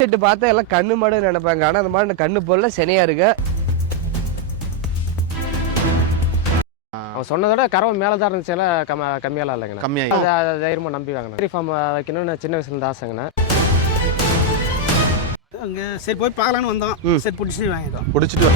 பார்த்தா எல்லாம் கண்ணு மாடு நினைப்பாங்க. ஆனா அந்த மாடு கண்ணு போல செனையா இருக்கு. அவன் சொன்னதோட கறவை மேலதான் இருந்துச்சு, கம்மியாலாம் இல்லைங்கண்ணா. கம்மியாக தைரியமா நம்பி வாங்கினேன். டெய்ரி ஃபார்ம் வைக்கணும்னு சின்ன வயசுல இருந்து ஆசைங்கண்ணா. அங்கே சரி போய் பார்க்கலான்னு வந்தோம். சரி பிடிச்சி வாங்கிட்டோம். பிடிச்சிட்டு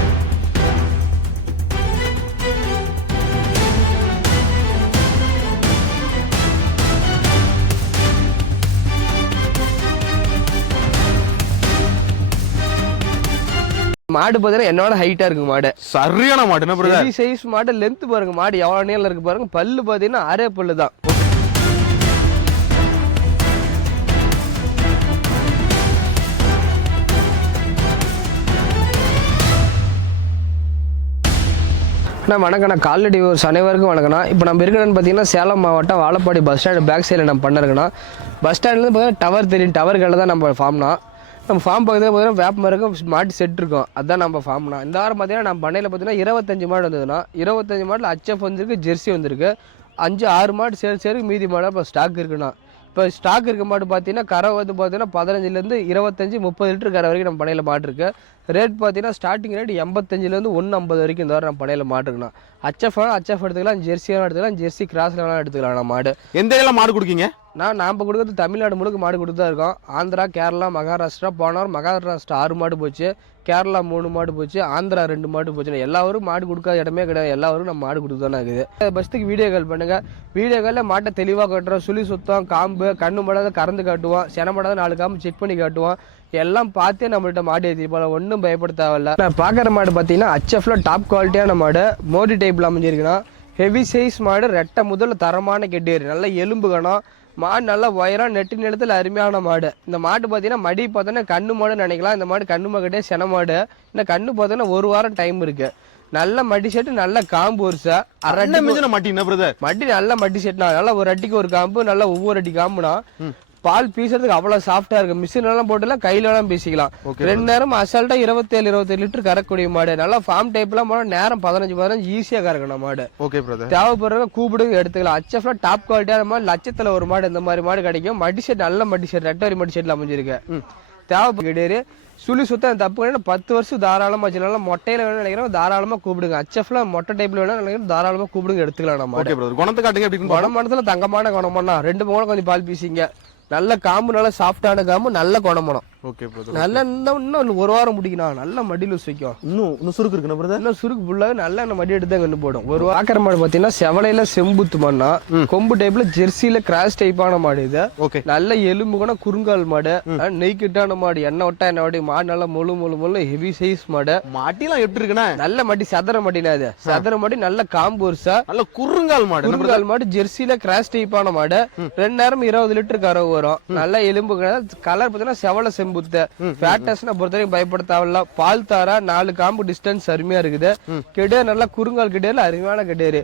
மாடு பார்த்தீங்கன்னா என்னோட ஹைட்டா இருக்கு மாடு. சரியான மாடு. என்ன பிரதர் சைஸ் மாடு, லென்த் பாருங்க. மாடு எவ்வளவு நீளம் இருக்கு பாருங்க. பல்லு பாத்தீங்கன்னா 6 பல்லு தான். வணக்கண்ணா. கால்நடை ஒரு அனைவருக்கும் வணக்கண்ணா. இப்போ நம்ம இருக்கிறன்னு பார்த்தீங்கன்னா சேலம் மாவட்டம் வாழப்பாடி பஸ் ஸ்டாண்ட் பேக் சைடில் நம்ம பண்ணிருக்கோம். பஸ் ஸ்டாண்ட்லேருந்து பார்த்தீங்கன்னா டவர் தெரியும். டவர்களில் தான் நம்ம ஃபார்ம்னா. நம்ம ஃபார்ம் பக்கத்தில் பார்த்தீங்கன்னா வேப்ப மரம் மாட்டு செட் இருக்கும். அதுதான் நம்ம ஃபார்ம்னா. இந்த வாரம் பார்த்தீங்கன்னா நம்ம பண்ணையில் பார்த்தீங்கன்னா 25 மாடு வந்ததுன்னா 25 மாடில் HF வந்திருக்கு, ஜெர்சி வந்திருக்கு. 5-6 மாடு சேருக்கு மீதி மாடு இப்போ ஸ்டாக் இருக்குண்ணா. இப்போ ஸ்டாக் இருக்க மாடு பார்த்தீங்கன்னா கரை வந்து பார்த்தீங்கன்னா 15லேருந்து 25-30 லிட்டர் கரை வரைக்கும் நம்ம பண்ணையில் மாடு இருக்கு. ரேட் பார்த்தீங்கன்னா ஸ்டார்டிங் ரேட் 85லேருந்து 150 வரைக்கும் இந்த வாரம் நம்ம பண்ணையில் மாடு இருக்குண்ணா. HF எடுத்துக்கலாம், ஜெர்சியெல்லாம் எடுத்துக்கலாம், ஜெர்சி கிராஸ்லாம் எடுத்துக்கலாம். மாடு எந்த இடத்துல மாடு கொடுக்கீங்க? நாம் கொடுக்குறது தமிழ்நாடு முழுக்க மாடு கொடுத்து தான் இருக்கோம். ஆந்திரா, கேரளா, மகாராஷ்டிரா. போனவர் மகாராஷ்டிரா 6 மாடு போச்சு, கேரளா 3 மாடு போச்சு, ஆந்திரா 2 மாடு போச்சு. எல்லாரும் மாடு கொடுக்காத இடமே கிடையாது. எல்லாரும் நம்ம மாடு கொடுத்து தானே இருக்குது. பஸ்ட்டுக்கு வீடியோ கால் பண்ணுங்க. வீடியோ காலில் மாட்டை தெளிவாக காட்டுறோம். சுழி சுத்தம், காம்பு, கண்ணு மடாத கறந்து காட்டுவோம். சென மடாத 4 காம்பு செக் பண்ணி காட்டுவோம். எல்லாம் பார்த்தே நம்மள்ட்ட மாடு ஏற்றி போல, ஒன்றும் பயப்பட தேவையில்ல. நான் பார்க்குற மாடு பார்த்தீங்கன்னா HFல டாப் குவாலிட்டியான மாடு, மோடி டைப்பில் அமைஞ்சிருக்குன்னா. ஹெவி சைஸ் மாடு, ரெட்டை முதல்ல தரமான கெட்டேரி, நல்ல எலும்பு கணம். மாடு நல்லா உயரம், நெட்டு நிலத்தில் அருமையான மாடு. இந்த மாடு பார்த்தீங்கன்னா மடி பார்த்தோன்னா கண்ணு மாடுன்னு நினைக்கலாம். இந்த மாடு கண்ணு மாடு கிடையாது, சென மாடு. இந்த கண்ணு பார்த்தோன்னா 1 வாரம் டைம் இருக்கு. நல்ல மடி செட்டு, நல்ல காம்பு வருஷா. மடி நல்ல மடி செட்னா, நல்லா ஒரு அட்டிக்கு ஒரு காம்பு, நல்லா ஒவ்வொரு அடி காம்புனா பால் பீசுறதுக்கு அவ்வளவு சாஃப்டா இருக்கு. மிஷின் எல்லாம் போட்டுலாம் கையில எல்லாம் பீசிக்கலாம். 2 நேரம் அசால்ட்டா 27 லிட்டர் கறக்கூடிய மாடு. நல்லா ஃபார்ம் டைப் எல்லாம் போனா நேரம் 15 ஈஸியா கறக்கணும் மாடு. தேவைப்படுறவங்க கூப்பிடுங்க எடுத்துக்கலாம். HFல டாப் குவாலிட்டியான மாடு, லட்சத்துல ஒரு மாடு இந்த மாதிரி மாடு கிடைக்கும். மடி செட் நல்ல மடி செட், ரெட்டரி மடி செட்ல அமைஞ்சிருக்கு. தேவைப்படுற சுழி சுத்தம் தப்பு வேணும். 10 வருஷம் தாராளமா வச்சுக்கலாம். மொட்டையில வேணும் நினைக்கிறோம், தாராளமா கூப்பிடுங்க. HFல மொட்டை டைப்ல வேணும் நினைக்கிறோம், தாராளமா கூப்பிடுங்க எடுத்துக்கலாம். நம்ம குணத்தை காட்டுங்க. குணமானத்துல தங்கமான குணமானா 2 மூலம் கொஞ்சம் பால் பீசிங்க. நல்ல காம்பு, நல்ல சாஃப்டான காம்பு, நல்ல குணமனம். நல்ல இன்னும் 1 வாரம் முடிக்கணும். நல்ல மடி லூஸ் வைக்கும். இன்னும் சுருக்கு இருக்கு. இன்னும் சுருக்கு ஃபுல்லாக நல்ல மடி எடுத்து கண்டு போடும். ஒரு ஆக்கிற மாடு பார்த்தீங்கன்னா செவலையில செம்புத்து மண்ணா, கொம்பு டைப்ல ஜெர்சியில கிராஸ் டைப்பான மாடு. இது நல்ல எலும்பு கூட குறுங்கால் மாடு, நெய்க்கிட்டான மாடு. எண்ணெய் ஒட்டா எண்ணெய் மாடு, நல்லா முழு ஹெவி சைஸ் மாடு. மாட்டிலாம் எப்படி இருக்குன்னா நல்ல மடி, சதுர மடினா இது சதுர மடி, நல்ல காம்பு வருஷா, நல்ல குறுங்கால் மாடு. ஜெர்சியில கிராஸ் டைப்பான மாடு. 2 நேரம் 20 லிட்டர் கறவு வரும். நல்ல எலும்பு கலர் பார்த்தீங்கன்னா செவலை செம்பு பொறுத்தவரைக்கும் பயப்பட தேவையில்ல. பால் தாரா 4 காம்பு டிஸ்டன்ஸ் அருமையா இருக்குது. கெடேர் நல்லா குறுங்கால் கெடேர்ல அருமையான கெடேரு.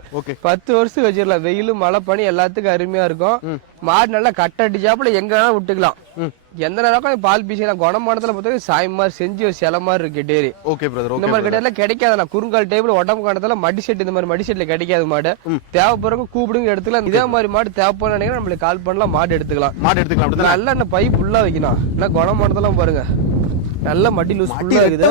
10 வருஷம் வச்சிடலாம். வெயில் மழை பனி எல்லாத்துக்கும் அருமையா இருக்கும். மாடு நல்லா கட்ட அடிச்சாப்புல எங்க வேணாலும் விட்டுக்கலாம். எந்த நேரம் பால் பீசிக்கலாம். குணமானத்துல பொறுத்தவரைக்கும் சாய் மாதிரி செஞ்சு ஒரு சில மாதிரி இருக்கு கெடேரி. இந்த மாதிரி கெடேர்ல கிடைக்காது. குறுங்கால் டைப்ல உடம்பு காணத்துல மடி செட், இந்த மாதிரி மடி செட்ல கிடைக்காது மாடு. தேவைப்படுறவங்க கூப்பிடுங்க எடுத்துக்கலாம். இதே மாதிரி மாடு தேவைப்படும் நினைக்கிறேன், நம்மளுக்கு கால் பண்ணலாம், மாடு எடுத்துக்கலாம். நல்ல பைப் ஃபுல்லா வைக்கணும். நல்லா குணமானதெல்லாம் பாருங்க, நல்ல மடி லூஸ் ஃபுல்லா இருக்குது.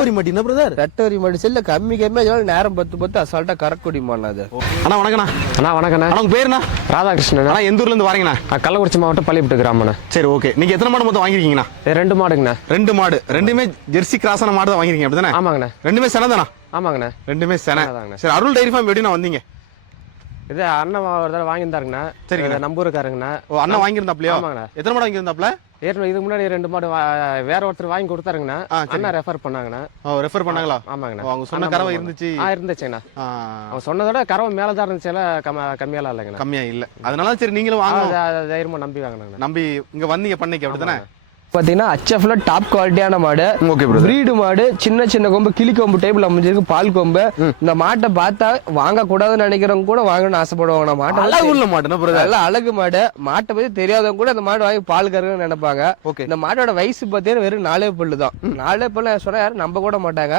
ரெட்டவரி மடி செல்ல கம்மியா நேரம் 10 அசால்ட்டா கறக்கூடிய மாடு அது. அண்ணா வணக்கண்ணா. அண்ணா வணக்கண்ணா. உங்க பேருண்ணா? ராதாகிருஷ்ணன். எந்த ஊர்ல இருந்து வரீங்கண்ணா? கள்ளக்குறிச்சி மாவட்டம் பள்ளிப்பட்டு கிராமண்ணா. சரி, ஓகே. நீங்க எத்தனை மாடு மொத்தம் வாங்கிருக்கீங்கண்ணா? 2 மாடுங்கண்ணா. 2 மாடு, 2மே ஜெர்சி கிராஸான மாடு தான் வாங்கிருக்கீங்க அப்படிதானே? ஆமாங்கண்ணா. 2மே செனதானா? ஆமாங்கண்ணா. 2மே சென. சரி, அருள் டைரி ஃபார்ம் எப்படிண்ணா வந்தீங்க? இது அண்ணன் ஒரு தடவை வாங்கியிருந்தாருங்கண்ணா. சரி, நம்பூருக்காருங்கண்ணா. அண்ணன் வாங்கியிருந்தாப்லையோ? ஆமாங்கண்ணா. எத்தனை மாடு வாங்கியிருந்தாப்ல? இதுக்கு முன்னாடி 2 மாடு வேற ஒருத்தர் வாங்கி கொடுத்தாருங்கண்ணா. அண்ணா ரெஃபர் பண்ணாங்கண்ணா. ரெஃபர் பண்ணாங்களா? ஆமாங்கண்ணா. அவங்க சொன்ன கறவை இருந்துச்சு? இருந்துச்சுங்கண்ணா. அவங்க சொன்னதோட கறவை மேலதான் இருந்துச்சு, கம்மியாலாம் இல்லைங்கண்ணா. கம்மியா இல்ல. அதனால சரி நீங்களும் வாங்க தைரியமா நம்பி வாங்கினாங்க. நம்பி இங்க வந்தீங்க பண்ணைக்கு அப்படித்தானே? பாத்தீங்கன்னா HFல டாப் குவாலிட்டியான மாடு, பிரீடு மாடு. சின்ன கொம்பு, கிளி கொம்பு டைப்ல அமைஞ்சிருக்கு, பால் கொம்பு. இந்த மாட்டை பார்த்தா வாங்க கூடாதுன்னு நினைக்கிறவங்க கூட வாங்கணும்னு ஆசைப்படுவாங்க. மாட்டை நல்ல அழகு மாடு. மாட்டை பத்தி தெரியாதவங்க கூட இந்த மாடு வாங்கி பால் கறக்குன்னு நினைப்பாங்க. இந்த மாட்டோட வயசு பார்த்தீங்கன்னா வெறும் 4 பல்லு தான். 4 பல்லு சொன்னா யாரும் நம்ப கூட மாட்டாங்க.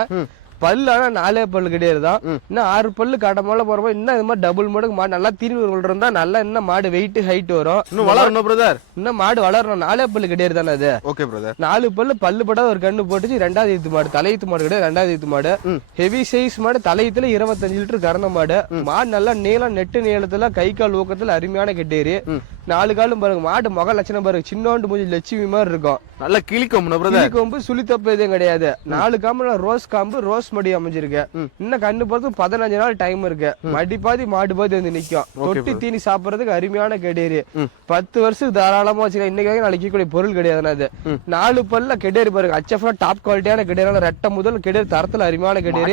பல்லு ஆனா 4 பல்லு கிடையாது தான். இன்னும் 6 பல்லு காட்ட மேல போறப்போ இன்னும் இது மாதிரி டபுள் மடங்கு மாடு நல்லா தீனி இருந்தா நல்லா இன்னும் மாடு வெயிட் ஹைட் வரும். இன்னும் வளரணும் பிரதர். இன்னும் மாடு வளரணும். 4 பல்லு கிடையாது தானே அது. Okay brother. 4 பல்லு பல்லு படாத ஒரு கண்ணு போட்டுச்சு. 2வது ஈத்து மாடு, தலையீத்து மாடு கிடையாது, 2வது ஈத்து மாடு. ஹெவி சைஸ் மாடு, தலையீத்துல 25 லிட்டர் கறந்த மாடு. மாடு நல்லா நீளம் நெட்டு நீளத்துல கை கால் ஊக்கத்துல அருமையான கெட்டேரி. 4 காலும் பாருங்க. மாடு முக லட்சணம் பாருங்க, சின்னோண்டு மூஞ்சி லட்சுமி மாதிரி இருக்கும். நல்ல கிளிக்கொம்பு பிரதர். கிளிக்கொம்பு சுழி தப்பு எதுவும் கிடையாது. 4 காம்புல ரோஸ் காம்பு, ரோஸ் மடி அமைஞ்சிருக்கு. இன்னும் கண்ணு போறது 15 நாள் டைம் இருக்கு. மடி பாதி மாடு பாதி வந்து நிக்கும். தொட்டி தீனி சாப்பிடறதுக்கு அருமையான கெடேரி. 10 வருஷத்துக்கு தாராளமா வச்சுக்கலாம். இன்னைக்கு நாளைக்கு கூடிய பொருள் கிடையாது அது. 4 பல்ல கெடேரி பாருங்க. HF டாப் குவாலிட்டியான கெடேரி. ரெட்ட முதல் கெடேரி தரத்துல அருமையான கெடேரி.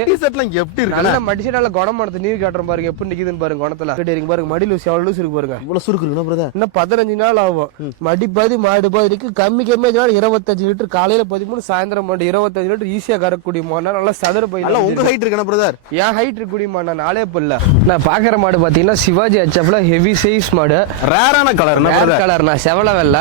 எப்படி இருக்கு? நல்ல மடிச்சு நல்ல குணமானது நீர் காட்டுறோம் பாருங்க எப்படி நிக்குதுன்னு பாருங்க. குணத்துல கெடேரிங்க பாருங்க. மடி லூஸ் எவ்வளவு லூஸ் இருக்கு பாருங்க. இவ்வளவு சுருக்கு இருக்கு பிரதர். இன்னும் 15 நாள் ஆகும். மடி பாதி மாடு பாதி இருக்கு. கம்மி 25 லிட்டர். காலையில 13, சாயந்தரம் 25 லிட்டர் ஈஸியா கறக்கூடிய மாடு. நல்லா சதுர பையில உங்க ஹைட் இருக்கா பிரதர்? ஏன் ஹைட் இருக்கக்கூடிய மாடு 4 பல்ல. நான் பாக்குற மாடு பாத்தீங்கன்னா சிவாஜி HFல ஹெவி சைஸ் மாடு. ரேரான கலர் கலர் நான் செவல வெள்ள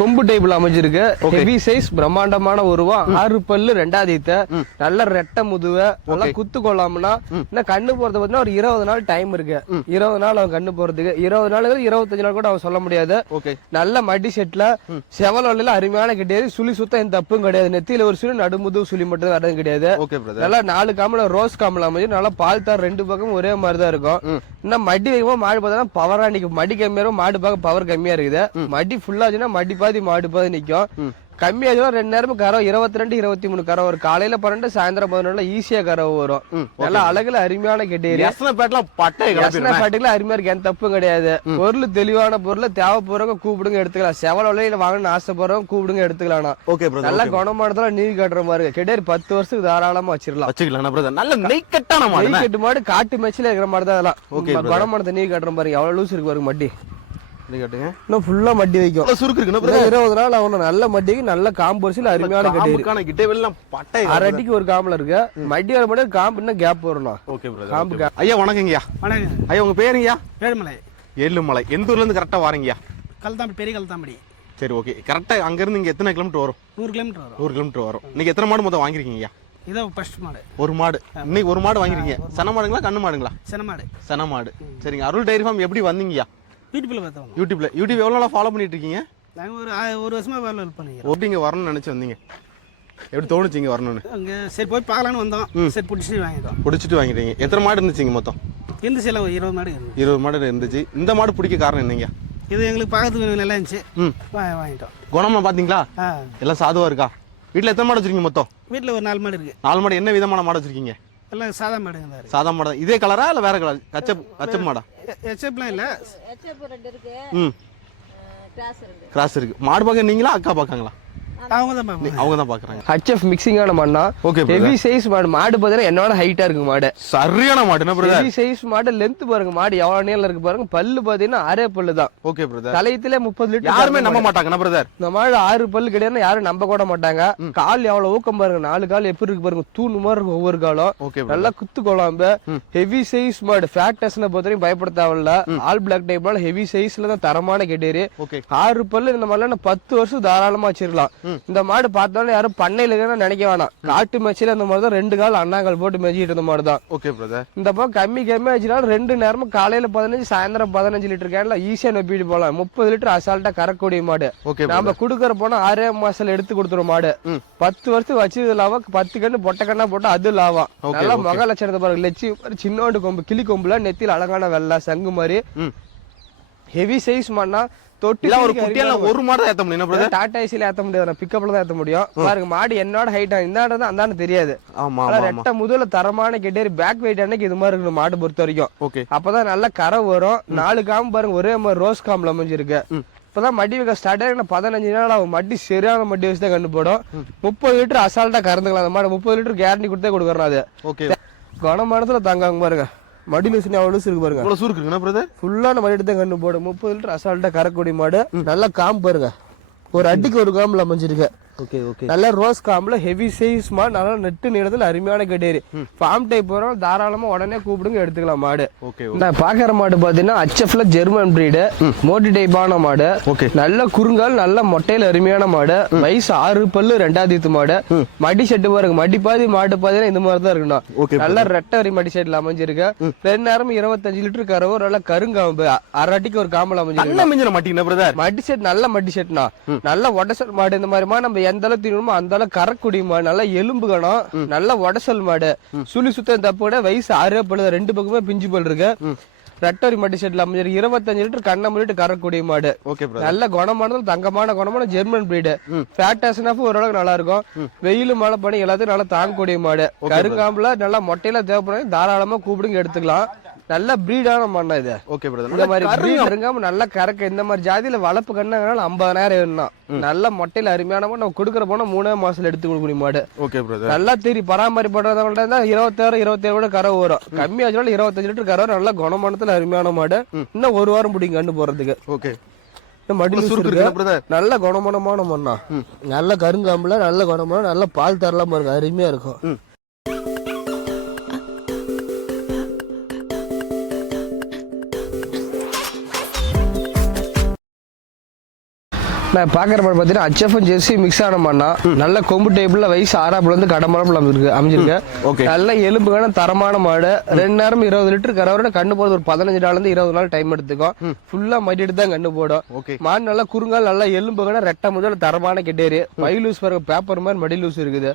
கொம்பு டைப்ல அமைஞ்சிருக்கு. ஹெவி சைஸ் பிரம்மாண்டமான உருவம். 6 பல்லு 2வது ஈத்து. நல்ல ரெட்டை முதுவ. நல்லா குத்து கொள்ளாமனா இன்னும் கண்ணு போறது பாத்தீங்கன்னா ஒரு 20 நாள் டைம் இருக்கு. 20 நாள் அவன் கண்ணு போறதுக்கு. 20 நாள் 25 நாள் கூட அவன் சொல்ல முடியாது. நல்ல மடி செட்ல செவல வழியில அருமையான கிடையாது. சுழி சுத்தம் எந்த தப்பும் கிடையாது. நெத்தியில ஒரு சுழி, நடுமுது சுழி மட்டும் வரது கிடையாது. நல்லா 4 காம்புல ரோஸ் காம்புல அமைஞ்சு நல்லா பால் தார் 2 பக்கமும் ஒரே மாதிரிதான் இருக்கும். இன்னும் மடி வைக்கும் மாடு பார்த்தா பவரா நிக்கும். மடி கம்மியா இருக்கும், மாடு பார்க்க பவர் கம்மியா இருக்குது. மடி ஃபுல்லா ஆச்சுன்னா மடி பாதி மாடு பாதி நிக்கும். கம்மியா 2 நேரமும் கறவை 22, 23 கறவை வரும். காலையில 12, சாயந்தரம் 11 ஈஸியா கறவை வரும். நல்லா அழகுல அருமையான கெட்டேரி. பாட்டுல அருமையா இருக்கு. எந்த தப்பும் கிடையாது. பொருள் தெளிவான பொருள். தேவைப்படுறவங்க கூப்பிடுங்க எடுத்துக்கலாம். செவல வலையில வாங்கணும்னு ஆசைப்படுறவங்க கூப்பிடுங்க எடுத்துக்கலாம். நல்ல குணமானதுல நீர் காட்டுற மாதிரி கெட்டேரி 10 வருஷத்துக்கு தாராளமா வச்சிடலாம். நல்ல நெய்க்கட்டான மாடு. நெய்க்கட்டு மாடு காட்டு மேட்ச்ல இருக்கிற மாதிரி தான் அதெல்லாம். குணமானதை நீர் காட்டுற மாதிரி எவ்வளவு லூஸ் இருக்கு பாருங்க. மட்டி இன்னும் ஃபுல்லா மட்டி வைக்கும். 20 நாள் ஆகணும். நல்ல மட்டிக்கு நல்ல காம்பு அருமையான அரட்டிக்கு ஒரு காம்புல இருக்கு. மட்டி வர மட்டும் காம்பு இன்னும் கேப் வரணும். காம்பு. ஐயா வணக்கங்கய்யா. ஐயா உங்க பேருங்கய்யா? ஏழுமலை. ஏழுமலை. எந்த ஊர்ல இருந்து கரெக்டா வாரீங்கய்யா? கல்தாம்படி, பெரிய கல்தாம்படி. சரி ஓகே. கரெக்டா அங்க இருந்து இங்க எத்தனை கிலோமீட்டர் வரும்? 100 கிலோமீட்டர் வரும். 100 கிலோமீட்டர் வரும். நீங்க எத்தனை மாடு மொத்தம் வாங்கிருக்கீங்கய்யா? இதோ ஃபர்ஸ்ட் மாடு. ஒரு மாடு. இன்னைக்கு ஒரு மாடு வாங்கிருக்கீங்க. சன மாடுங்களா கண்ணு மாடுங்களா? சன மாடு. சன மாடு. சரிங்க. அருள் டைரி ஃபார்ம் எப்படி வந்தீங்கய்யா? யூடியூப்ல எவ்வளவு நாளா ஃபாலோ பண்ணிட்டு இருக்கீங்க? நாங்க ஒரு வருஷமா ஃபாலோ பண்ணிக்கிறோம். எப்படிங்க வரணும்னு நினைச்சு வந்தீங்க? எப்படி தோணுச்சிங்க வரணும்னு? அங்க சரி போய் பார்க்கலான்னு வந்தோம். சரி பிடிச்சிட்டு வாங்கிட்டோம். பிடிச்சிட்டு வாங்கிட்டீங்க. எத்தனை மாடு இருந்துச்சுங்க மொத்தம்? இருந்துச்சு எல்லாம் 20 மாடு இருந்துச்சு. 20 மாடு இருந்துச்சு. இந்த மாடு பிடிக்க காரணம் என்னங்க? இது எங்களுக்கு பார்க்கறதுக்கு நல்லா இருந்துச்சு. வாங்கிட்டோம். குணமா பாத்தீங்களா? எல்லாம் சாதுவா இருக்கா? வீட்டுல எத்தனை மாடு வச்சிருக்கீங்க மொத்தம்? வீட்டுல ஒரு 4 மாடு இருக்கு. 4 மாடு. என்ன விதமான மாடு வச்சிருக்கீங்க? எல்லாம் சாதா மாடுங்க. சாதா மாடு. இதே கலரா இல்ல வேற கலர்? கச்சப் மாடா? எச்எப்லாம் இல்ல. கிராஸ் இருக்கு. மாடு பார்க்க நீங்களா அக்கா பார்க்காங்களா? அவங்க தான் பாக்குறாங்க. HF மிக்சிங்கான மாடுனா ஹெவி சைஸ் மாடு. மாடு பார்த்தா என்னோட ஹைட்டா இருக்கு மாடு. சரியான மாடு. என்ன பிரதர்? ஹெவி சைஸ் மாடு. லெந்த் பாருங்க. மாடு எவ்வளவு நீளம் இருக்கு பாருங்க. பல்லு பாத்தீங்கன்னா 6 பல்லு தான். Okay brother. தலையத்துல 30 லிட்டர். யாருமே நம்ப மாட்டாங்க பிரதர். இந்த மாடு 6 பல்லு கிடையாது. யாரும் நம்ப கூட மாட்டாங்க. கால் எவ்வளவு ஊக்கம் பாருங்க. 4 கால் எப்படி இருக்கு பாருங்க. தூண் மாதிரி இருக்கும் ஒவ்வொரு காலம். நல்லா குத்து கொள்ளாம ஹெவி சைஸ் மாடு. ஃபேக்டர்ஸ்ன பொறுத்தவரைக்கும் பயப்பட தேவையில்ல. ஆல் பிளாக் டைப் மாடு ஹெவி சைஸ்ல தான் தரமான கெட்டேரி. 6 பல்லு. இந்த மாதிரிலாம் 10 வருஷம் தாராளமா வச்சிருக்கலாம். இந்த மாடு பார்த்தாலும் யாரும் பண்ணையில நினைக்க வேணாம். காட்டு மேட்சில இந்த மாதிரி தான் 2 கால் அண்ணாங்கல் போட்டு மேய்ச்சிட்டு இருந்த மாதிரி தான். Okay brother. இந்த பக்கம் கம்மி வச்சுனாலும் 2 நேரமும் காலையில 15, சாயந்தரம் 15 லிட்டர் கேன்ல ஈஸியா நப்பிட்டு போலாம். 30 லிட்டர் அசால்ட்டா கறக்கூடிய மாடு. நாம குடுக்கற போனா 6 மாசத்துல எடுத்து கொடுத்துரும் மாடு. 10 வருஷத்துக்கு வச்சது லாபம். 10 கண்ணு பொட்டை கண்ணா போட்டா அது லாபம். நல்லா முக லட்சணத்தை பாருங்க. லட்சி சின்னோண்டு கொம்பு, கிளி கொம்புல நெத்தியில் அழகான வெள்ளை சங்கு மாதிரி ஹெவி சைஸ் மாடுனா தொட்டில ஒரு குட்டியால ஒரு மாடு ஏத்த முடியும். டாடா ஏசில ஏத்த முடியாது. பிக்கப்ல தான் ஏத்த முடியும். பாருங்க மாடு என்னோட ஹைட்டா இந்த அந்தானு தெரியாது. ரெட்ட முதல்ல தரமான கெட்டேரி. பேக் வெயிட் அன்னைக்கு இது மாதிரி இருக்கு மாடு பொறுத்த வரைக்கும். அப்பதான் நல்ல கரை வரும். 4 காம்பு பாருங்க ஒரே மாதிரி ரோஸ் காம்புல அமைஞ்சிருக்கு. இப்பதான் மடி வைக்க ஸ்டார்ட் ஆகி 15 நாள் ஆகும். மடி சரியான மடி வச்சு தான் கண்டு போடும். 30 லிட்டர் அசால்ட்டா கறந்துக்கலாம். அந்த மாடு 30 லிட்டர் கேரண்டி கொடுத்தே கொடுக்குறோம். அது குணமானத்துல தங்காங்க பாருங்க. மடி லூசுனே அவ்வளவு லூசு இருக்கு பாருங்க. இவ்வளவு சூருக்கு இருக்குனா பிரதர்? ஃபுல்லான மடி எடுத்து கண்ணு போடு. 30 லிட்டர் அசால்ட்டா கறக்கூடிய மாடு. நல்லா காம்பு பாருங்க. ஒரு அடிக்கு ஒரு காம்புல அமைஞ்சிருக்கு. Okay okay. நல்ல ரோஸ் காம்புல ஹெவி சைஸ் மாடு, நல்லா நெட்டு நீளத்துல அருமையான கட்டேரி. ஃபார்ம் டைப் போறோம், தாராளமா உடனே கூப்பிடுங்க எடுத்துக்கலாம் மாடு. ஓகே. நான் பாக்குற மாடு பாத்தீங்கன்னா HFல ஜெர்மன் பிரீடு, மோட்டி டைப்பான மாடு. ஓகே. நல்ல குறுங்கால், நல்ல மொட்டையில அருமையான மாடு. வயசு 6 பல்லு, 2வது ஈத்து மாடு. மடி செட்டு பாருங்க, மடி பாதி மாடு பாதினா இந்த மாதிரி தான் இருக்கணும். ஓகே. நல்ல ரெட்டை வரி மடி செட்ல அமைஞ்சிருக்கு. 2 நேரம் 25 லிட்டர் கறவு, நல்ல கருங்காம்பு, அரை அடிக்கு ஒரு காம்பல் அமைஞ்சிருக்கு. மடி செட் நல்ல மடி செட்னா, நல்ல உடசல் மாடு. இந்த மாதிரி நம்ம எந்த அளவுக்கு தீனுமோ அந்த அளவுக்கு கரக்குடி மாடு, நல்ல எலும்பு கணம், நல்ல உடசல் மாடு. சுழி சுத்தம் தப்பு விட வயசு 6 பல்லு, 2 பக்கமே பிஞ்சு பல் இருக்கு. ரெட்டரி மடி செட்ல அமைஞ்சிருக்கு. 25 லிட்டர் கண்ணை மூடிட்டு கரக்கூடிய மாடு. நல்ல குணமானது, தங்கமான குணமான ஜெர்மன் பிரீடு. ஃபேட்டாஸ்னாஃப் ஓரளவுக்கு நல்லா இருக்கும். வெயில் மழை பனி எல்லாத்தையும் நல்லா தாங்கக்கூடிய மாடு. கருங்காம்புல நல்லா மொட்டையில தேவைப்படும், தாராளமா கூப்பிடுங்க எடுத்துக்கலாம். நல்ல பிரீடான மண்ணா இது. Okay brother. இந்த மாதிரி பிரீட் இருக்காம நல்ல கறக்க. இந்த மாதிரி ஜாதியில வளர்ப்பு கண்ணாங்கனால 50,000 வேணும். நல்ல மொட்டையில அருமையான மாடு. நம்ம கொடுக்குற போனா 3 மாசத்துல எடுத்து கொடுக்க மாடு. Okay brother. நல்லா தெரியும் பராமரிப்படுறதா இருந்தா 26 கூட கறவை வரும். கம்மியாச்சுனாலும் 25 லிட்டர் கறவை. நல்ல குணமானத்துல அருமையான மாடு. இன்னும் 1 வாரம் பிடிக்கும் கண்டு போறதுக்கு. ஓகே. நல்ல குணமானமான மண்ணா, நல்ல கருங்காம்புல நல்ல குணமான, நல்ல பால் தரலாம் பாருங்க, அருமையா இருக்கும். நான் பாக்குற மாடு பாத்தீங்கன்னா HF ஜெர்சி மிக்ஸ் ஆன மாடுனா. நல்ல கொம்பு டைப்ல வயசு 6 இருந்து கடமளப்புல அமைஞ்சிருக்கு. நல்ல எலும்புக்கான தரமான மாடு. 2 நேரம் 20 லிட்டர் கறவரோட கண்ணு போடுறது ஒரு 15 நாள்ல இருந்து 20 நாள் டைம் எடுத்துக்கும். ஃபுல்லா மடிட்டு தான் கண்ணு போடும். மாடு நல்லா குறுங்கால், நல்ல எலும்புக்கான ரெட்டை முதல் தரமான கெட்டேரி. மயிலூஸ் பாருங்க, பேப்பர் மாதிரி மடி லூஸ் இருக்குது.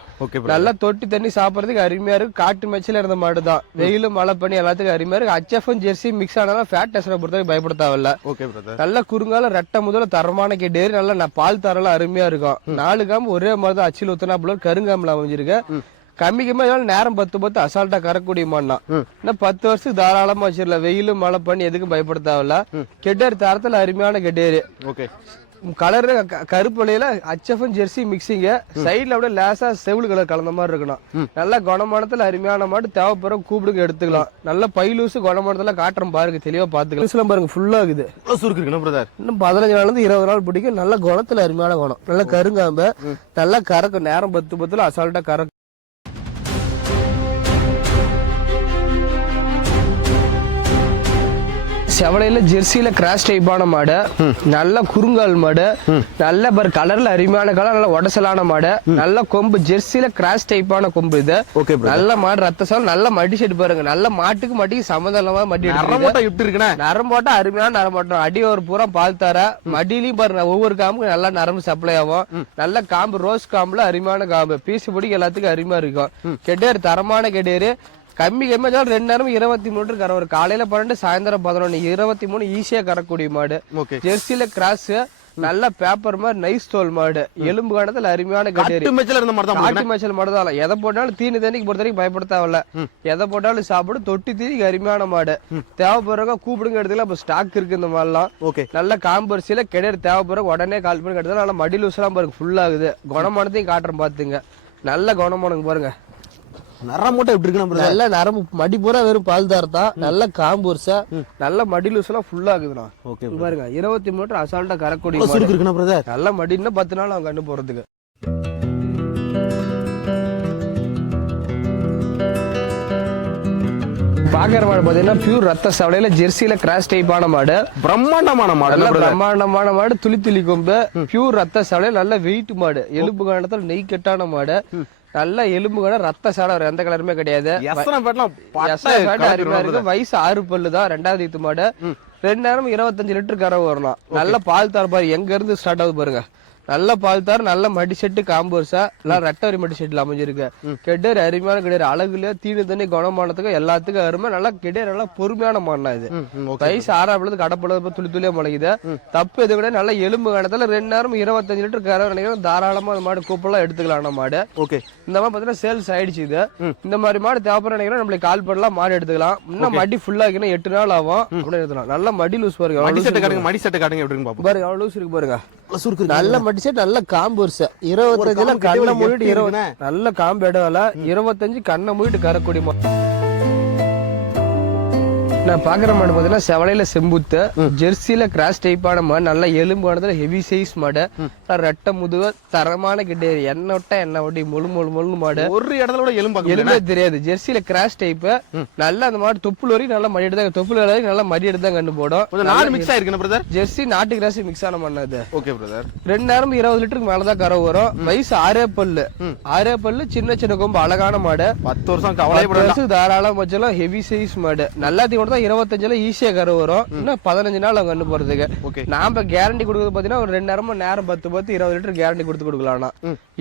நல்லா தொட்டி தண்ணி சாப்பிடறதுக்கு அருமையா இருக்கு. காட்டு மேட்சில இருந்த மாடு தான். வெயிலும் மழை பண்ணி எல்லாத்துக்கும் அருமையா இருக்கு. HF ஜெர்சி மிக்ஸ் ஆனாலும் ஃபேட் டெஸ்ட் பொறுத்தவரைக்கும் பயப்பட தேவையில்ல. நல்ல குறுங்கால ரெட்டை முதல்ல தரமான கெட்டேரி. பால் தரலாம் அருமையா இருக்கும். 4 காம்பு ஒரே மாதிரி தான் அச்சில் ஊத்தினா கருங்காம்புல அமைஞ்சிருக்கு. கம்மிக்குமே நேரம் 10 அசால்ட்டா கறக்கூடிய மாடுனா. இன்னும் 10 வருஷத்துக்கு தாராளமா வச்சிடல. வெயிலும் மழை பண்ணி எதுக்கும் பயப்பட தேவையில்ல. கெட்டேரி தரத்துல அருமையான கெட்டேரி. கலரு கருப்பலையில HF ஜெர்சி மிக்சிங்க. சைட்ல அப்படியே லேசா செவிலு கலர் கலந்த மாதிரி இருக்கணும். நல்ல குணமானத்துல அருமையான மாடு. தேவைப்படுற கூப்பிடுங்க எடுத்துக்கலாம். நல்ல பைலூசு குணமானத்துல காட்டுறோம் பாருங்க, தெளிவா பாத்துக்கலாம். பாருங்க ஃபுல்லா இருக்குது. இன்னும் 15 நாள்ல இருந்து 20 நாள் பிடிக்கும். நல்ல குணத்துல அருமையான குணம். நல்ல கருங்காம்பு, நல்லா கறக்கும். நேரம் 10 அசால்ட்டா கறக்கும். செவலையில ஜெர்சியில கிராஸ் டைப்பான மாடு. நல்ல குறுங்கால் மாடு. நல்ல பர் கலர்ல அருமையான கலர், நல்ல உடசலான மாடு. நல்ல கொம்பு ஜெர்சியில கிராஸ் டைப்பான கொம்பு இது. நல்ல மாடு, ரத்த சால், நல்ல மடி செட் பாருங்க. நல்ல மாட்டுக்கு மடிக்கு சம்மந்தமா மடி நரம் போட்டா அருமையான நரம் போட்டோம். அடி ஒரு பூரா பால் தர. மடியிலையும் பாருங்க, ஒவ்வொரு காம்புக்கும் நல்லா நரம்பு சப்ளை ஆகும். நல்ல காம்பு, ரோஸ் காம்புல அருமையான காம்பு. பீஸ் பிடிக்க எல்லாத்துக்கும் அருமையா இருக்கும். கெட்டேரி தரமான கெட்டேரி. கம்மி 2 நேரம் 23 லிட்டர் கறவை. காலையில 12, சாயந்தரம் 11, 23 ஈஸியா கறக்கூடிய மாடு. ஜெர்சியில கிராஸ். நல்ல பேப்பர் மாதிரி நைஸ் தோல் மாடு. எலும்பு காணத்துல அருமையான கட்டேரி. காட்டு மேய்ச்சல் மாடு தான். எதை போட்டாலும் தீனி தண்ணிக்கு பொறுத்த வரைக்கும் பயப்பட தேவையில்ல. எதை போட்டாலும் சாப்பிடும். தொட்டி தீனிக்கு அருமையான மாடு. தேவைப்படுறவங்க கூப்பிடுங்க எடுத்துக்கலாம். இப்ப ஸ்டாக் இருக்கு இந்த மாதிரிலாம். நல்ல காம்பரிசியில கெடேரி தேவைப்படுறவங்க உடனே கால் பண்ணி எடுத்துக்கலாம். நல்லா மடி லூஸ் எல்லாம் பாருங்க ஃபுல் ஆகுது. குணமானதையும் காட்டுறேன் பாத்துங்க. நல்ல குணமானங்க பாருங்க. நரம்பு எப்படி இருக்கு? நல்ல நரம்பு மடி பூரா வெறும் பால் தாரத்தா. நல்ல காம்பூர்ஸா, நல்ல மடி லூஸ் எல்லாம் ஃபுல்லா இருக்குதுண்ணா. பாருங்க 23 லிட்டர் அசால்ட்டா கறக்கூடிய. நல்ல மடின்னா 10 நாள் அவங்க கண்டு போறதுக்கு. பாக்குற மாடு பாத்தீங்கன்னா பியூர் ரத்த சவலையில ஜெர்சியில கிராஸ் டைப்பான மாடு. பிரம்மாண்டமான மாடு. பிரம்மாண்டமான மாடு. துளி கொம்பு. பியூர் ரத்த சவலையில நல்ல வெயிட் மாடு. எலும்பு காணத்துல நெய் கெட்டான மாடு. நல்ல எலும்பு கூட ரத்த சாடை, எந்த கலருமே கிடையாது. வயசு 6 பல்லு தான். 2வது ஈத்து மாடு. 2 நேரம் 25 லிட்டர் கறவை வரலாம். நல்ல பால் தர பாரு, எங்க இருந்து ஸ்டார்ட் ஆகுது பாருங்க. நல்ல பால் தார், நல்ல மடி செட்டு காம்பூர்ஸா, எல்லாம் ரெட்டவரி மடி செட்டுல அமைஞ்சிருக்கு. கெடேரி அருமையான கெடேரி. அழகுல தீனி தண்ணி குணமானதுக்கு எல்லாத்துக்கும் அருமை. நல்லா கெடேரி நல்லா பொறுமையான மாடுனா இது. வயசு 6 கடப்பளவு துளியா முளைக்குது. தப்பு எது கிடையாது. நல்ல எலும்பு காணத்துல 2 நேரம் 25 லிட்டர் கறவை நினைக்கிறேன். தாராளமா அந்த மாடு கூப்பெல்லாம் எடுத்துக்கலாம் மாடு. இந்த மாதிரி பாத்தீங்கன்னா சேல்ஸ் ஆயிடுச்சு இது. இந்த மாதிரி மாடு தேவைப்படுற நினைக்கிறேன் நம்மளுக்கு கால் பண்ணலாம், மாடு எடுத்துக்கலாம். இன்னும் மடி ஃபுல்லா 8 நாள் ஆகும். அப்படியே எடுத்துக்கலாம். நல்ல மடி லூஸ் பாருங்க. மடி செட்டு காட்டுங்க எப்படின்னு பாப்போம். பாருங்க எவ்வளவு லூஸ் இருக்கு பாருங்க. நல்ல மடி செட், நல்ல காம்பூர்ஸ். 25 கண்ணை மூடிட்டு 20 நல்ல காம்பு இடவல. 25 கண்ணை மூடிட்டு கறக்கூடிய நான் பாக்குற மாடு பாத்தீங்கன்னா செவலையில செம்புத்து ஜெர்சியில கிராஸ் டைப்பான மாடு, நல்ல எலும்பானதுல ஹெவி சைஸ் மாடு, ரெட்டை முதுவ தரமான கிட்டே எண்ணெய் விட்டா எண்ணெய் ஒட்டி முழு மாடு. ஒரு இடத்துல கூட எலும்பே தெரியாது. ஜெர்சியில கிராஸ் டைப் நல்லா அந்த மாடு தொப்புள் வரைக்கும் நல்லா மடி எடுத்தாங்க, தொப்புள் வரைக்கும் நல்லா மடி எடுத்தா கண்டு போடும். நாலு மிக்ஸ் ஆயிருக்கு பிரதர். ஜெர்சி நாட்டு கிராஸ் மிக்ஸ் ஆன மண்ணு. Okay brother. 2 நேரம் 20 லிட்டருக்கு மேலதான் கரை வரும். வயசு 6 பல்லு, சின்ன கொம்பு, அழகான மாடு. 10 வருஷம் கவலைப்படாது, தாராளம் வச்சாலும் ஹெவி சைஸ் மாடு. நல்லாத்தையும் கூட 25 ஈஸியா கரை வரும். இன்னும் 15 நாள் அவங்க கண்டு போறதுக்கு. நாம கேரண்டி கொடுக்குறது பாத்தீங்கன்னா ஒரு 2 நேரமும் 10 லிட்டர் கேரண்டி கொடுக்கலாம்.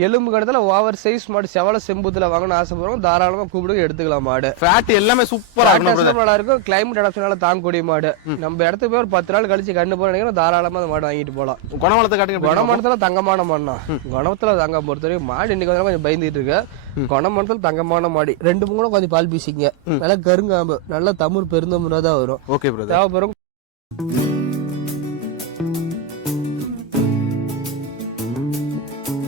எலும்பு கணத்துல ஓவர் சைஸ் மாடு செவல செம்புத்துல வாங்கணும் ஆசைப்படுறோம், தாராளமா கூப்பிடுங்க எடுத்துக்கலாம். மாடு ஃபேட் எல்லாமே சூப்பரா இருக்கும். கிளைமேட் அடாப்ஷனால தாங்கக்கூடிய மாடு. நம்ம இடத்துக்கு போய் ஒரு 10 நாள் கழிச்சு கண்டு போறீங்கன்னா தாராளமா அந்த மாடு வாங்கிட்டு போலாம். குணவளத்தை காட்டுங்க. குணமனத்துல தங்கமான மாடுனா, குணத்துல தங்க பொறுத்த வரைக்கும் மாடு இன்னைக்கு வந்து கொஞ்சம் பயந்துட்டு இருக்கு. குணமனத்துல தங்கமான மாடி. 2 மூணு கொஞ்சம் பால் பீசிங்க, நல்லா கருங்காம்பு, நல்லா தமிழ் பெருந்தமுறை தான் வரும். Okay brother. தேவைப்படும்.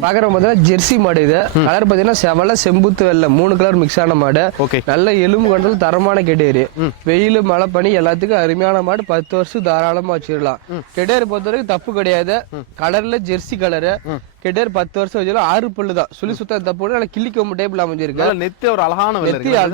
பாக்குற பாத்தீங்கன்னா ஜெர்சி மாடு. இது கலர் பாத்தீங்கன்னா செவல செம்புத்து வெள்ளை 3 கலர் மிக்ஸ் ஆன மாடு. நல்ல எலும்பு கண்டல் தரமான கெடேரி. வெயில் மழை பனி எல்லாத்துக்கும் அருமையான மாடு. 10 வருஷம் தாராளமா வச்சிடலாம். கெடேரி பொறுத்த வரைக்கும் தப்பு கிடையாது. கலர்ல ஜெர்சி கலரு. கெடேர் 10 வருஷம் வச்சாலும் 6 பல்லு தான். சுழி சுத்தம் தப்பு நல்லா கிளிக்கொம்பு டைப்ல அமைஞ்சிருக்கு. நெத்தி ஒரு அழகான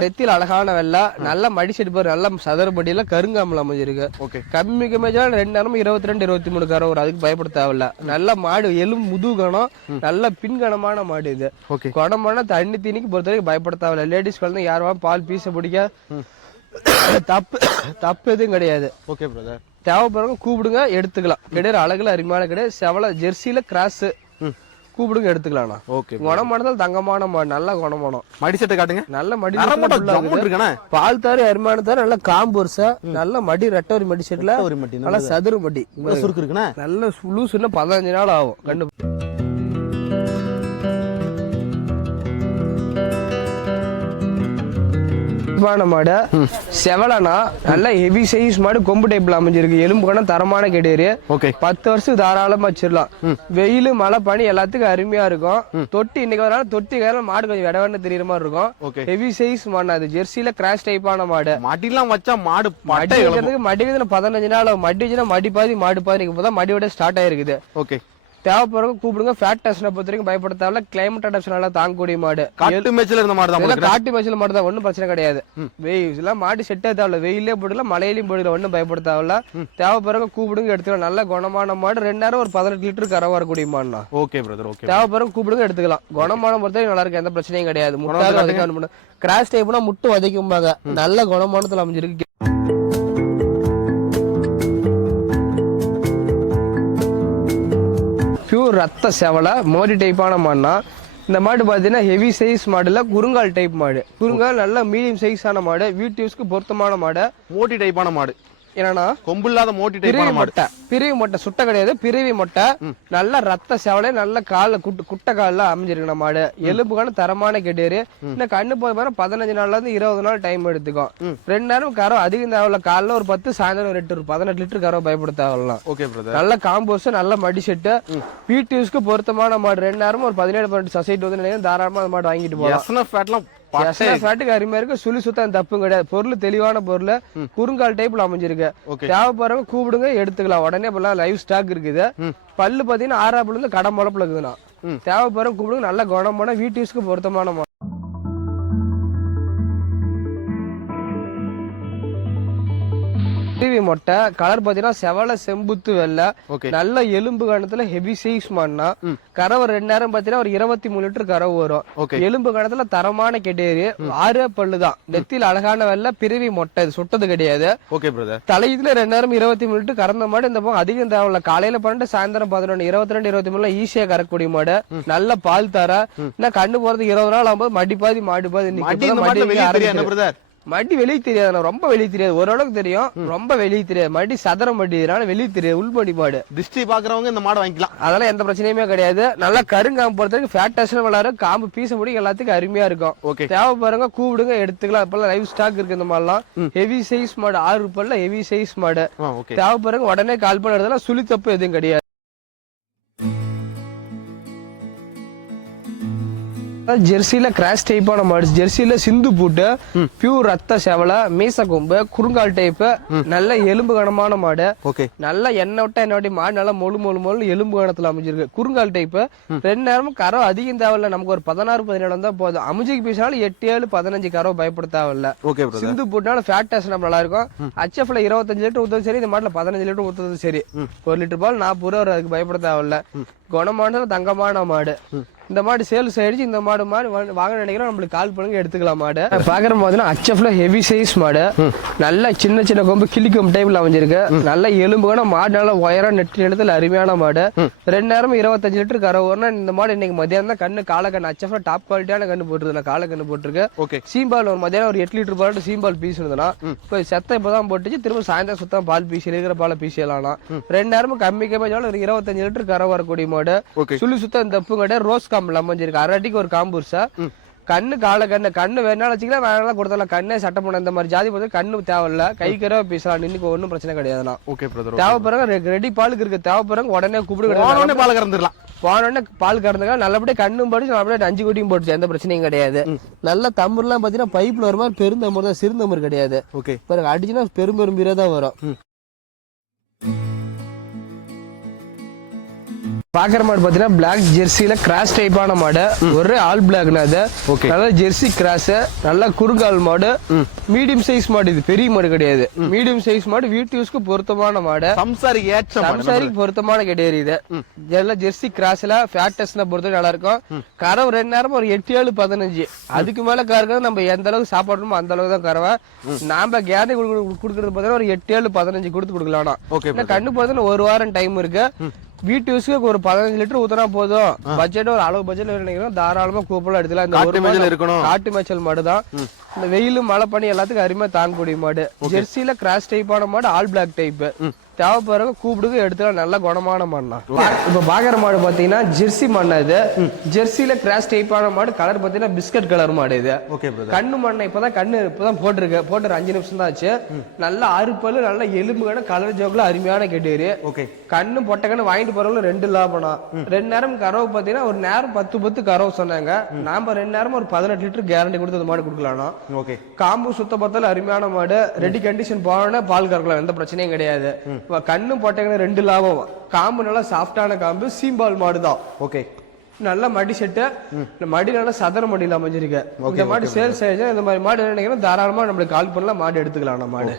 நெத்தியில் அழகான வெள்ளை, நல்ல மடி செடி பாரு, நல்ல சதரபடியில கருங்காமல் அமைஞ்சிருக்கு. கம்மி கம்மியா 2 நேரம் 22 23 கரை வரும். அதுக்கு பயப்பட தேவையில்ல. நல்ல மாடு, எலும்பு முதுகணம், நல்ல பின்கணமான மாடு. இது குணமான தண்ணி தீனிக்கு பொறுத்த வரைக்கும் பயப்பட தேவையில்ல. லேடிஸ் குழந்தை யாரும் பால் பீச பிடிக்க தப்பு எதுவும் கிடையாது. Okay brother. தேவைப்படுறவங்க கூப்பிடுங்க எடுத்துக்கலாம். கிடையாது அழகுல அருமையான கிடையாது. செவல ஜெர்சியில கிராஸ் கூப்பிடுங்க எடுத்துக்கலாம். குணமானதால் தங்கமான மாடு, நல்ல குணமானம். மடி செட்டை காட்டுங்க. நல்ல மடி பால் தாரு அருமையான தாரு, நல்ல காம்பு வருஷா, நல்ல மடி ரெட்டவரி மடி செட்ல நல்ல சதுரு மடி சுருக்கு இருக்குன்னா நல்ல லூசுன்னா 15 நாள் ஆகும் கண்டு. மாடு செவலனா நல்ல ஹெவி சைஸ் மாடு, கொம்பு டைப்ல அமைஞ்சிருக்கு. எலும்பு கணம் தரமான கெடேரி. 10 வருஷம் தாராளமா வச்சிடலாம். வெயில் மழை பனி எல்லாத்துக்கும் அருமையா இருக்கும். தொட்டி இன்னைக்கு வரனால தொட்டி காரணம் மாடு கொஞ்சம் விடவன்னு தெரியற மாதிரி இருக்கும். ஹெவி சைஸ் மாடு. அது ஜெர்சியில கிராஸ் டைப்பான மாடு. மடிலாம் வச்சா மாடு மடி 15 நாள் மடி வச்சுன்னா மடி பாதி மாடு பாதி இப்பதான் மடியோட ஸ்டார்ட் ஆயிருக்குது. தேவைப்படுறவங்க கூப்பிடுங்க. ஃபேட் டெஸ்ட் பொறுத்த வரைக்கும் பயப்பட தேவையில்ல. கிளைமேட் அடாப்ஷனால தாங்கக்கூடிய மாடு. காட்டு மேய்ச்சல் இருந்த மாடு தான். காட்டு மேய்ச்சல் மாடு தான், ஒன்றும் பிரச்சனை கிடையாது. வெயில் மாடு செட்டே தேவையில்ல. வெயிலே போட்டுக்கலாம், மழையிலையும் போட்டுக்கலாம், ஒன்றும் பயப்பட தேவையில்ல. தேவைப்படுறவங்க கூப்பிடுங்க எடுத்துக்கலாம். நல்ல குணமான மாடு. 2 நேரம் ஒரு 18 லிட்டர் கரை வரக்கூடிய மாடுனா. Okay brother. ஓகே. தேவைப்படுறவங்க கூப்பிடுங்க எடுத்துக்கலாம். குணமான பொறுத்த வரைக்கும் நல்லா இருக்கு, எந்த பிரச்சனையும் கிடையாது. முட்டை கிராஸ் டைப்னா முட்டு வதைக்கும்பாங்க. நல்ல குணமானத்துல அமைஞ்சிருக்கு. பியூர் ரத்த செவலை மோடி டைப்பான மாடுனா. இந்த மாடு பாத்தீங்கன்னா ஹெவி சைஸ் மாடுல குறுங்கால் டைப் மாடு. குறுங்கால் நல்ல மீடியம் சைஸான மாடு. வீட்டு யூஸ்க்கு பொருத்தமான மாடு. மோட்டி டைப்பான மாடு. என்னன்னா கொம்பு இல்லாத மோட்டி டைப்பான மாடு. பிரிவி மொட்டை சுட்ட கிடையாது, பிரிவி மொட்டை. நல்ல ரத்த செவலை, நல்ல கால குட்டை காலில் அமைஞ்சிருக்கு மாடு. எலும்புக்கான தரமான கெடேரி. இன்னும் கண்ணு போய் பாரு 15 நாள்ல இருந்து 20 நாள் டைம் எடுத்துக்கும். 2 நேரம் கரை அதிகம் தேவையில்ல. காலைல ஒரு 10, சாயந்தரம் ஒரு 8, 18 லிட்டர் கரை பயப்பட தேவையில்லாம். நல்ல காம்போஸ், நல்ல மடி செட்டு, வீட்டு யூஸ்க்கு பொருத்தமான மாடு. 2 நேரமும் ஒரு 17-18 சொசைட்டி வந்து தாராளமா அந்த மாடு வாங்கிட்டு போகலாம். அருமையா இருக்கு. சுழி சுத்தம் தப்பு கிடையாது. பொருள் தெளிவான பொருள். குறுங்கால் டைப்ல அமைஞ்சிருக்கு. தேவைப்படுறவங்க கூப்பிடுங்க எடுத்துக்கலாம். உடனே லைவ் ஸ்டாக் இருக்குது. பல்லு பாத்தீங்கன்னா 6 பல்ல இருந்து கடை முளப்புல இருக்குதுன்னா. தேவைப்படுறவங்க கூப்பிடுங்க. நல்ல குணமான வீட்டு யூஸ்க்கு பொருத்தமான மொட்டை. கலர் பாத்தீங்கன்னா செவல செம்புத்து வெள்ளை. நல்ல எலும்பு கணத்துல ஹெவி சைஸ் மாடுனா. கறவை 2 நேரம் பாத்தீங்கன்னா ஒரு 23 லிட்டர் கறவை வரும். எலும்பு கணத்துல தரமான கெடேரி. 6 பல்லு தான். நெத்தியில் அழகான வெள்ளை, பிரிவி மொட்டை. இது சுட்டது கிடையாது. தலையில 2 நேரம் 23 லிட்டர் கறந்த மாடு. இந்த பக்கம் அதிகம் தேவையில்ல. காலையில 12, சாயந்தரம் 11, 22, 23 ஈஸியா கறக்கூடிய மாடு. நல்ல பால் தர. இன்னும் கண்ணு போறது 20 நாள் ஆகும்போது மடி பாதி மாடு பாதி. மடி வெளியே தெரியாது, ரொம்ப வெளியே தெரியாது. ஓரளவுக்கு தெரியும், ரொம்ப வெளியே தெரியாது. மடி சதரம் மடினால வெளியே தெரியாது. உள்படி மாடு திருஷ்டி பாக்குறவங்க இந்த மாடு வாங்கிக்கலாம். அதெல்லாம் எந்த பிரச்சனையுமே கிடையாது. நல்லா கருங்காம்பு பொறுத்தவரைக்கும் ஃபேட் டெஸ்ட் விளையாடும். காம்பு பீச முடியும், எல்லாத்துக்கும் அருமையா இருக்கும். தேவைப்படுறவங்க கூப்பிடுங்க எடுத்துக்கலாம். இப்பெல்லாம் லைவ் ஸ்டாக் இருக்கு இந்த மாதிரிலாம். ஹெவி சைஸ் மாடு. 6 பல்ல ஹெவி சைஸ் மாடு. தேவைப்படுறவங்க உடனே கால் பண்ண எடுத்தாலும் சுழி தப்பு எதுவும் கிடையாது. ஜெர்சியில கிராஸ் டைப்பான மாடு, ஜெர்சியில சிந்து பூட்டு, பியூர் ரத்த செவலை, மீச கொம்பு, குறுங்கால் டைப்பு, நல்ல எலும்பு கனமான மாடு. ஓகே. நல்ல எண்ணெய் விட்டா என்ன மாடு நல்லா மொழு எலும்பு கணத்துல அமைஞ்சிருக்கு. குறுங்கால் டைப்பு. 2 நேரமும் கரோ அதிகம் தேவையில்ல, நமக்கு ஒரு 16-17 தான் போதும். அமுஜிக்கு பீசினாலும் 8-7-15 கரோ பயப்பட தேவையில்ல. சிந்து பூட்டினாலும் ஃபேட் டெஸ்ட் நம்ம நல்லா இருக்கும். HFல 25 லிட்டர் ஊத்துறது சரி, இந்த மாட்டுல 15 லிட்டர் ஊத்துறது சரி. 1 லிட்டர் பால் 40 ரூபா வரும், அதுக்கு பயப்பட தேவையில்ல. குணமான தங்கமான மாடு. இந்த மாடு சேல்ஸ் ஆயிடுச்சு. இந்த மாடு வாங்க நினைக்கிறோம், நம்மளுக்கு கால் பண்ணுங்க, எடுத்துக்கலாம். மாடு பாக்குற மாதிரினா HFல ஹெவி சைஸ் மாடு, நல்ல சின்ன கொம்பு கிளி கொம்பு டைப்ல அமைஞ்சிருக்கு. நல்ல எலும்புகான மாடு, நல்ல உயர நெட்டு எழுத்துல அருமையான மாடு. 2 நேரமும் 25 லிட்டர் கரை வரணும். இந்த மாடு இன்னைக்கு மதியானம் தான் கண்ணு காலக்கண்ணு HFல டாப் குவாலிட்டியான கண்ணு போட்டுருக்கு. காலக்கண்ணு போட்டுருக்கு. சீம்பால் ஒரு மதியானம் ஒரு 8 லிட்டர் பால் சீம்பால் பீஸ் இருந்ததுன்னா இப்போ செத்த இப்பதான் போட்டுச்சு. திரும்ப சாயந்தரம் சுத்தம் பால் பீஸ் இருக்கிற பால பீஸ் எல்லாம் 2 நேரமும் கம்மி ஒரு 25 லிட்டர் கரை வரக்கூடிய மாடு. சுழி சுத்தம் தப்பு கிடையாது. ரோஸ் காம்பு அமைஞ்சிருக்கு. அரட்டிக்கு ஒரு காம்பூர்ஸா கண்ணு கண்ணு வேணாலும் வச்சுக்கலாம், வேணாலும் கொடுத்தலாம். கண்ணே சட்டம் பண்ண இந்த மாதிரி ஜாதி பார்த்து கண்ணு தேவையில்ல. கைக்கரோ பேசலாம், இன்னைக்கு ஒன்றும் பிரச்சனை கிடையாதுண்ணா. தேவைப்படுறாங்க ரெடி பாலுக்கு இருக்கு. தேவைப்படுறாங்க உடனே கூப்பிட்டு பால் கறந்துடலாம். போனோடனே பால் கறந்துக்க நல்லபடியா கண்ணும் படிச்சு நல்லபடியா 5 குட்டியும் போட்டுச்சு. எந்த பிரச்சனையும் கிடையாது. நல்ல தம்புர்லாம் பாத்தீங்கன்னா பைப்ல வர மாதிரி பெருந்தம்பூர் தான், சிறுந்தம்பூர் கிடையாது. பிறகு அடிச்சுன்னா பெரும் பீரா வரும். பாக்குற மாடு பாத்தீங்கன்னா பிளாக் ஜெர்சியில கிராஸ் டைப்பான மாடு. ஒரு ஆல் பிளாக்னா அது. நல்ல ஜெர்சி கிராஸ், நல்ல குறுங்கால் மாடு, மீடியம் சைஸ் மாடு. இது பெரிய மாடு கிடையாது, மீடியம் சைஸ் மாடு. வீட்டு யூஸ்க்கு பொருத்தமான மாடு, சம்சாரிக்கு பொருத்தமான கிடையாது. இது நல்ல ஜெர்சி கிராஸ்ல ஃபேட் டெஸ்ட் பொறுத்த நல்லா இருக்கும். கறவை 2 நேரம் ஒரு 8-7-15. அதுக்கு மேல கறவை நம்ம எந்த அளவுக்கு சாப்பாடுமோ அந்த அளவுக்கு தான் கறவை. நாம கேரண்டி கொடுக்கறது பாத்தீங்கன்னா ஒரு 8-7-15 கொடுத்து கொடுக்கலாம். கண்ணு போதுன்னு 1 வாரம் டைம் இருக்கு. வீட்டு யூஸ்க்கு ஒரு 15 லிட்டர் ஊத்துனா போதும். பட்ஜெட் ஒரு அளவு பட்ஜெட் நினைக்கிறோம், தாராளமா கூப்பலாம் எடுத்துக்கலாம். இந்த காட்டு மேய்ச்சல் மாடு தான். இந்த வெயிலு மழை பண்ணி எல்லாத்துக்கும் அருமையா தாங்கக்கூடிய மாடு. ஜெர்சியில கிராஸ் டைப்பான மாடு, ஆல் பிளாக் டைப். தேவைப்படுறவங்க கூப்பிடுங்க, எடுத்துக்கலாம். நல்ல குணமான மாடுனா. இப்ப பாக்குற மாடு பாத்தீங்கன்னா ஜெர்சி மாடு. இது ஜெர்சியில கிராஸ் டைப்பான மாடு. கலர் பாத்தீங்கன்னா பிஸ்கட் கலர் மாடு. இது கண்ணு மண்ணை இப்பதான் போட்டிருக்கு. போட்டு 5 நிமிஷம் தான் ஆச்சு. நல்ல 6 பல்லு, நல்ல எலும்புகான கலர் ஜோக்குல அருமையான கெட்டேரி. கண்ணு பொட்டை கண்ணு வாங்கிட்டு போறவங்க 2 லாபம்னா. 2 நேரம் கறவை பாத்தீங்கன்னா ஒரு நேரம் 10 கறவை சொன்னாங்க. நாம 2 நேரம் ஒரு 18 லிட்டர் கேரண்டி கொடுத்து அந்த மாடு கொடுக்கலாம். காம்பு சுத்த பார்த்தாலும் அருமையான மாடு. ரெடி கண்டிஷன் போனோட பால் கறக்கலாம், எந்த பிரச்சனையும் கிடையாது. கண்ணு போட்டீங்கன்னா 2 லாபம். காம்பு நல்லா சாஃப்டான காம்பு, சீம்பால் மாடுதான். நல்ல மடி செட்டு, மடி நல்லா சதுர மடியில் அமைஞ்சிருக்கு. இந்த மாடு சேல்ஸ் ஆயிடுச்சு. இந்த மாதிரி மாடு நினைக்கிறோம், தாராளமா நம்மளுக்கு கால் பண்ணலாம், மாடு எடுத்துக்கலாம். மாடு